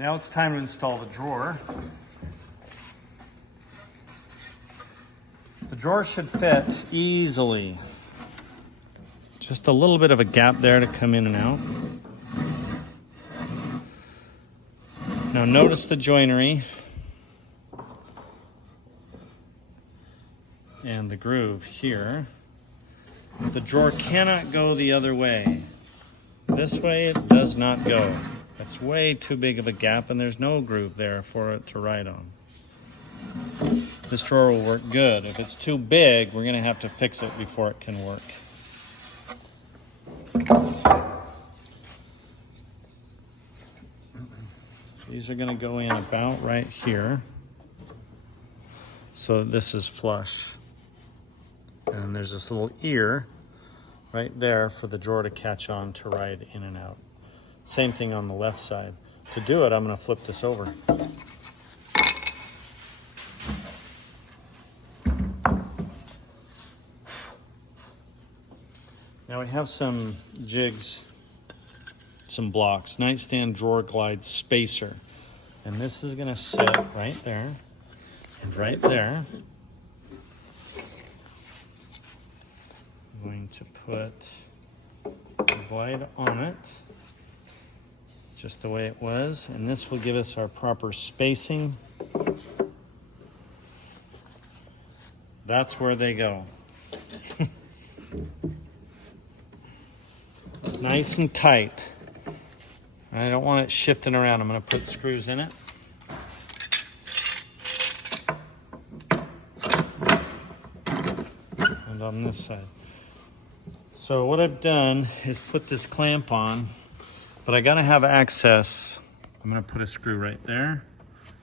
Now it's time to install the drawer. The drawer should fit easily. Just a little bit of a gap there to come in and out. Now notice the joinery and the groove here. The drawer cannot go the other way. This way it does not go. That's way too big of a gap and there's no groove there for it to ride on. This drawer will work good. If it's too big, we're gonna have to fix it before it can work. These are gonna go in about right here. So this is flush. And there's this little ear right there for the drawer to catch on to ride in and out. Same thing on the left side. To do it, I'm gonna flip this over. Now we have some jigs, some blocks, nightstand drawer glide spacer. And this is gonna sit right there and right there. I'm going to put the glide on it, just the way it was. And this will give us our proper spacing. That's where they go. Nice and tight. I don't want it shifting around. I'm going to put screws in it. And on this side. So what I've done is put this clamp on, but I got to have access. I'm going to put a screw right there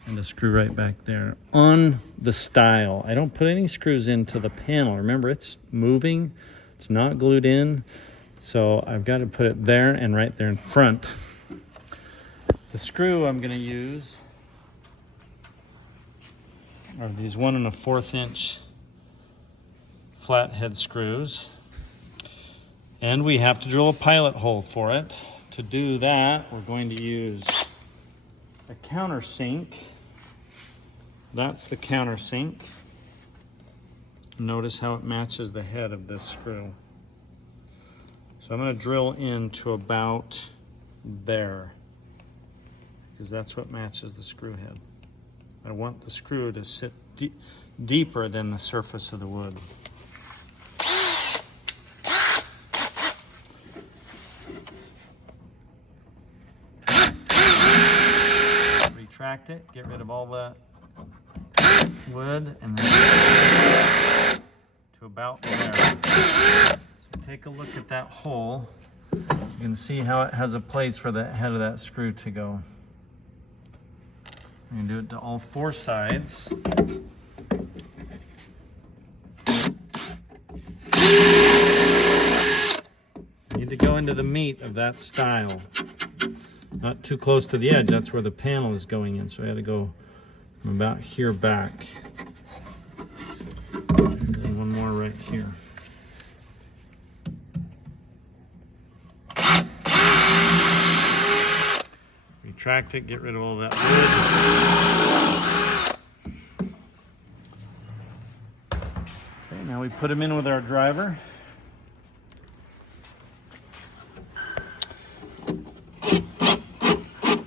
and a screw right back there on the stile. I don't put any screws into the panel. Remember, it's moving. It's not glued in. So I've got to put it there and right there in front. The screw I'm going to use are these 1 1/4 inch flathead screws. And we have to drill a pilot hole for it. To do that, we're going to use a countersink. That's the countersink. Notice how it matches the head of this screw. So I'm going to drill into about there, because that's what matches the screw head. I want the screw to sit deeper than the surface of the wood. Retract it, get rid of all the wood, and then to about there. Take a look at that hole. You can see how it has a place for the head of that screw to go. You can do it to all 4 sides. You need to go into the meat of that stile. Not too close to the edge, that's where the panel is going in. So I had to go from about here back. And then one more right here. Retract it, get rid of all that wood. Okay, now we put them in with our driver.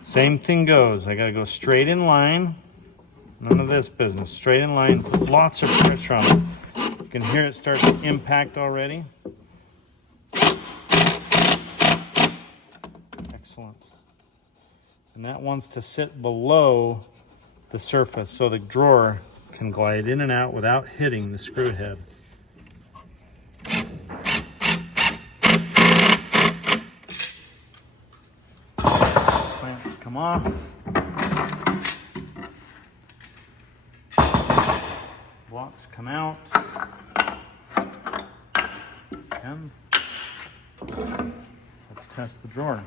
Same thing goes. I gotta go straight in line. None of this business. Straight in line, put lots of pressure on it. You can hear it start to impact already. Excellent. And that wants to sit below the surface so the drawer can glide in and out without hitting the screw head. Clamps come off. Blocks come out. And let's test the drawer.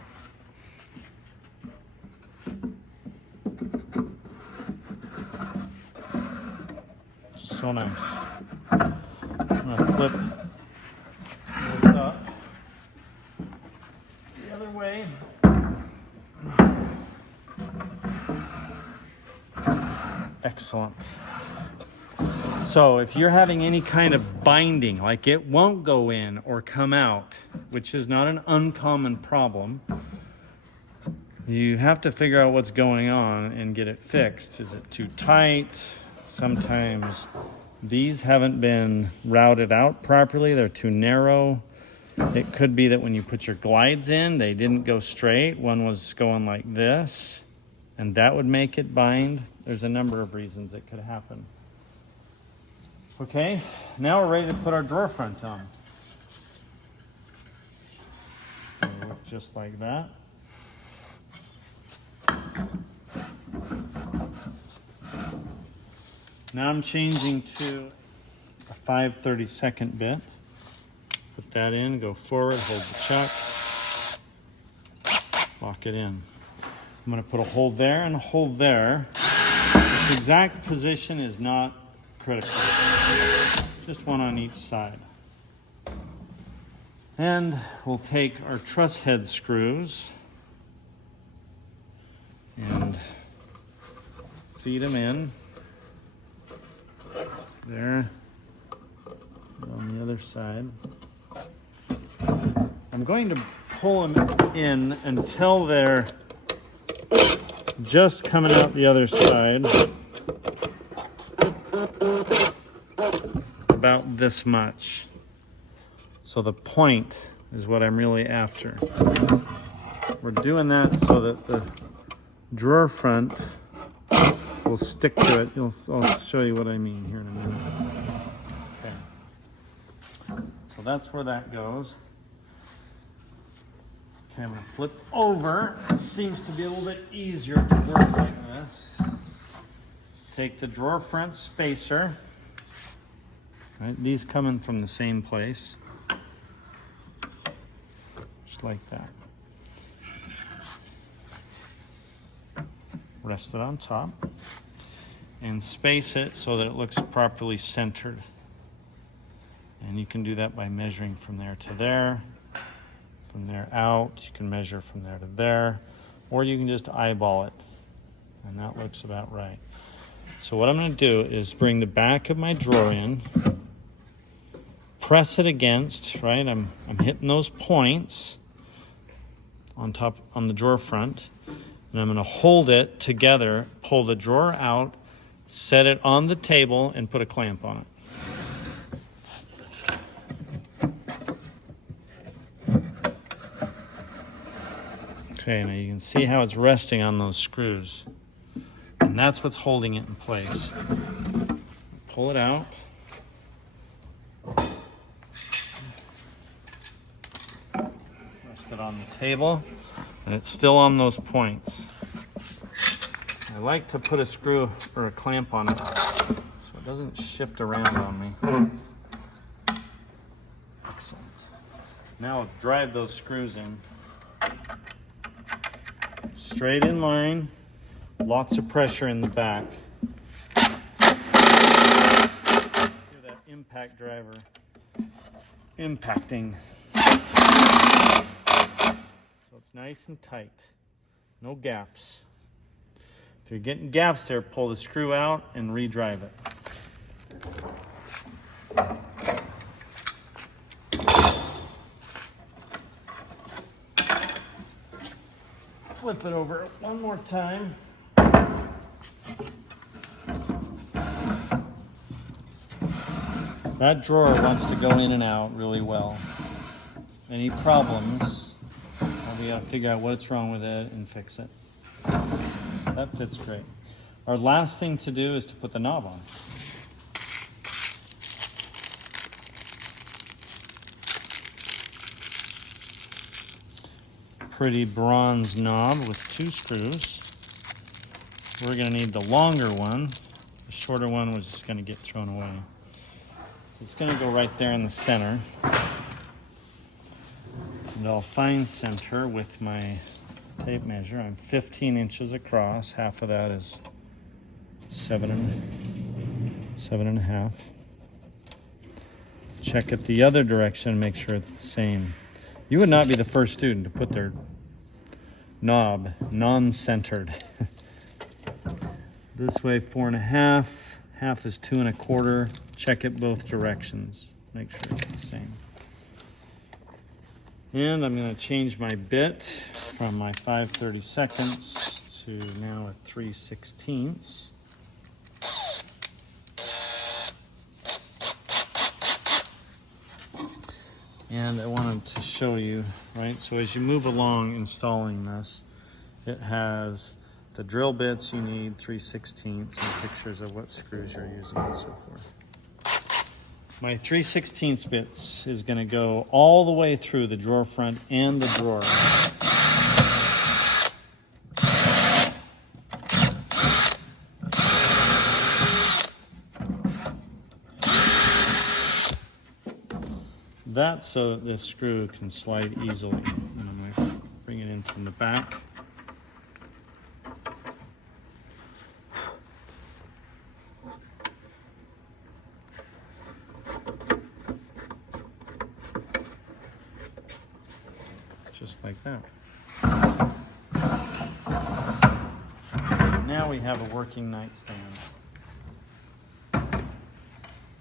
So nice. I'm gonna flip this up the other way. Excellent. So if you're having any kind of binding, like it won't go in or come out, which is not an uncommon problem, you have to figure out what's going on and get it fixed. Is it too tight? Sometimes these haven't been routed out properly. They're too narrow. It could be that when you put your glides in, they didn't go straight. One was going like this, and that would make it bind. There's a number of reasons it could happen. Okay, now we're ready to put our drawer front on. It'll look just like that. Now I'm changing to a 5/32 bit. Put that in, go forward, hold the chuck, lock it in. I'm going to put a hold there and a hold there. This exact position is not critical. Just one on each side. And we'll take our truss head screws and feed them in. There. On the other side. I'm going to pull them in until they're just coming out the other side. About this much. So the point is what I'm really after. We're doing that so that the drawer front will stick to it. I'll show you what I mean here in a minute. Okay. So that's where that goes. Okay, I'm going to flip over. It seems to be a little bit easier to work like this. Take the drawer front spacer. Right, these come in from the same place. Just like that. Rest it on top. And space it so that it looks properly centered. And you can do that by measuring from there to there. From there out, you can measure from there to there, or you can just eyeball it, and that looks about right. So what I'm going to do is bring the back of my drawer in, press it against, right? I'm hitting those points on top on the drawer front, and I'm going to hold it together, pull the drawer out, set it on the table, and put a clamp on it. Okay, now you can see how it's resting on those screws. And that's what's holding it in place. Pull it out. Rest it on the table. And it's still on those points. I like to put a screw or a clamp on it so it doesn't shift around on me. Excellent. Now let's drive those screws in. Straight in line, lots of pressure in the back. Hear that impact driver impacting. So it's nice and tight, no gaps. If you're getting gaps there, pull the screw out and re-drive it. Flip it over one more time. That drawer wants to go in and out really well. Any problems, we gotta figure out what's wrong with it and fix it. That fits great. Our last thing to do is to put the knob on. Pretty bronze knob with 2 screws. We're going to need the longer one. The shorter one was just going to get thrown away. So it's going to go right there in the center. And I'll find center with my tape measure. I'm 15 inches across. Half of that is 7.5. Check it the other direction and make sure it's the same. You would not be the first student to put their knob non-centered. This way 4.5, half is 2 1/4. Check it both directions. Make sure it's the same. And I'm going to change my bit from my 5/32 to now a 3/16. And I wanted to show you, right? So as you move along installing this, it has the drill bits you need, 3/16, and pictures of what screws you're using and so forth. My 3/16 bits is going to go all the way through the drawer front and the drawer. That's so that this screw can slide easily. And I'm going to bring it in from the back. Just like that. Now we have a working nightstand.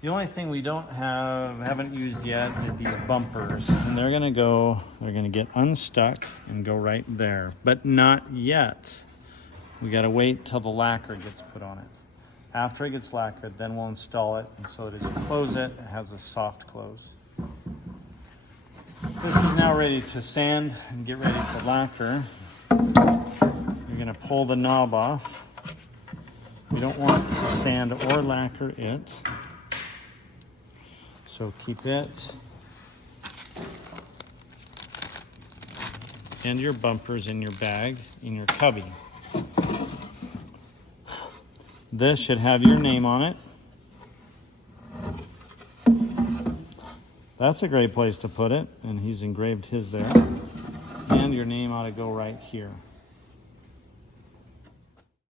The only thing we haven't used yet is these bumpers. And they're gonna get unstuck and go right there, but not yet. We gotta wait till the lacquer gets put on it. After it gets lacquered, then we'll install it, and so that as you close it, it has a soft close. This is now ready to sand and get ready for lacquer. You're gonna pull the knob off. You don't want to sand or lacquer it. So keep it and your bumpers in your bag, in your cubby. This should have your name on it. That's a great place to put it, and he's engraved his there. And your name ought to go right here.